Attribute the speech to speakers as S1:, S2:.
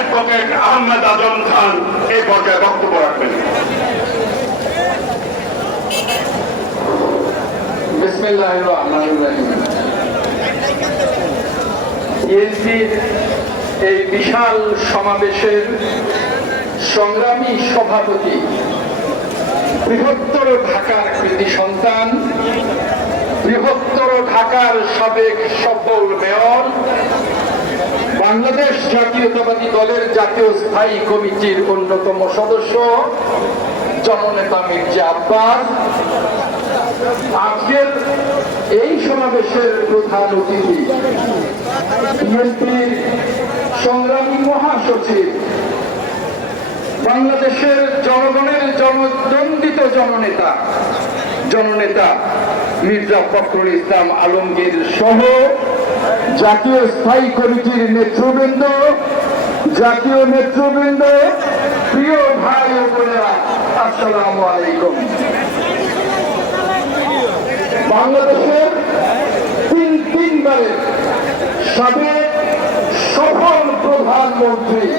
S1: Advocate Ahmed Azam Khan, এই পর্যায়ে বক্তব্য রাখবেন।
S2: এই বিশাল সমাবেশের সংগ্রামী সভাপতি, বৃহত্তর ঢাকার কৃতি সন্তান, বৃহত্তর ঢাকার সাবেক সফল মেয়র বাংলাদেশ জাতীয়তাবাদী দলের জাতীয় স্থায়ী কমিটির অন্যতম সদস্য জননেতা মির্জা আব্বাস। আজকের এই সমাবেশের প্রধান অতিথি বিএনপির সংগ্রামী মহাসচিব, বাংলাদেশের জনগণের জনদন্দিত জননেতা জননেতা মির্জা ফখরুল ইসলাম আলমগীর সহ জাতীয় স্থায়ী কমিটির নেতৃবৃন্দ, জাতীয় নেতৃবৃন্দ, প্রিয় ভাই বোনেরা, আসসালামু আলাইকুম। বাংলাদেশের তিন তিনবারের সাবেক সফল প্রধানমন্ত্রী